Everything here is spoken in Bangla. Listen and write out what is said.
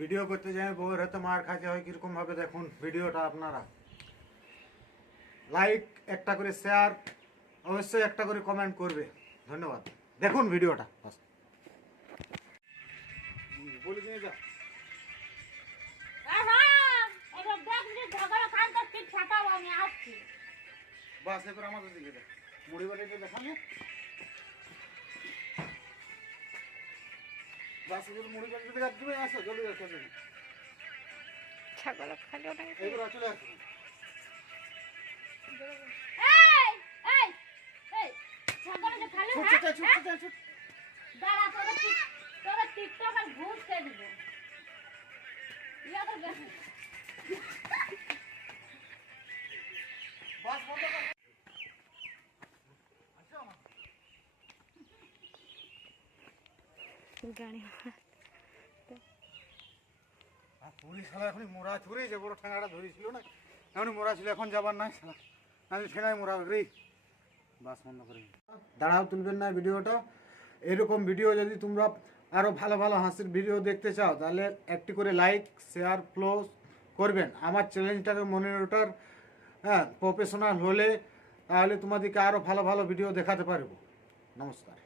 ভিডিও করতে যাই বউয়ের হাতে মার খাইতে হয় কিরকম ভাবে দেখুন ভিডিওটা আপনারা। লাইক একটা করে, শেয়ার অবশ্যই একটা করে কমেন্ট করবে। ধন্যবাদ। দেখুন ভিডিওটা বাস। বলে দিয়ে যা বাস, এবার আমাদের দিকে দেখ, মুড়ি বাড়িটা দেখানো বাস। এবার মুড়ি বাড়িটা দেখা তুমি আসো, জলদি আসো, ছাগল খালি ওটা এবার চলে আসো। বাস বন্ধ কর। গাড়ি পুলিশ শালা এখন মোড়া ছুরি যে বড় ঠেঙাটা ধরেছিল না, এমনি মোড়া ছিল, এখন যাবার নাই শালা, আমি ঠেঙায় মোড়া রে। বাস বন্ধ করে দাঁড়াও, তুলবেন না ভিডিওটা। এরকম ভিডিও যদি তোমরা আরও ভালো ভালো হাসির ভিডিও দেখতে চাও তাহলে একটি করে লাইক শেয়ার ক্লোজ করবেন। আমার চ্যালেঞ্জটাকে মনিটর প্রফেশনাল হলে তাহলে তোমাদেরকে আরও ভালো ভালো ভিডিও দেখাতে পারবো। নমস্কার।